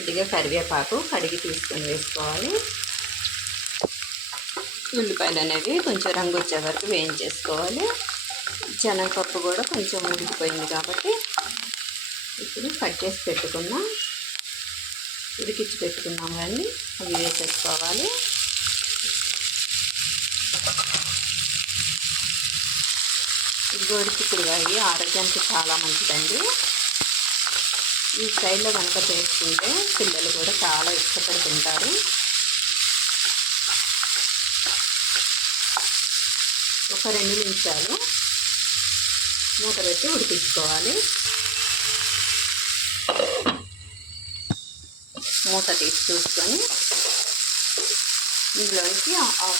కొద్దిగా కరివేపాకు కడిగి తీసుకొని వేసుకోవాలి. ఉల్లిపాయలు అనేవి కొంచెం రంగు వచ్చే వరకు వేయించేసుకోవాలి. శనగపప్పు కూడా కొంచెం ఉడికిపోయింది కాబట్టి ఇప్పుడు కట్ చేసి పెట్టుకున్నాం, ఉడికించి పెట్టుకున్నాం కానీ అవి వేసేసుకోవాలి. గోడి చిక్కుడుకాయ ఆరోగ్యానికి చాలా మంచిదండి. ఈ స్టైల్లో కనుక చేసుకుంటే పిల్లలు కూడా చాలా ఇష్టపడి తింటారు. ఒక 2 నిమిషాలు మూత పెట్టి ఉడికించుకోవాలి. మూత తీసి చూసుకొని ఇందులోనికి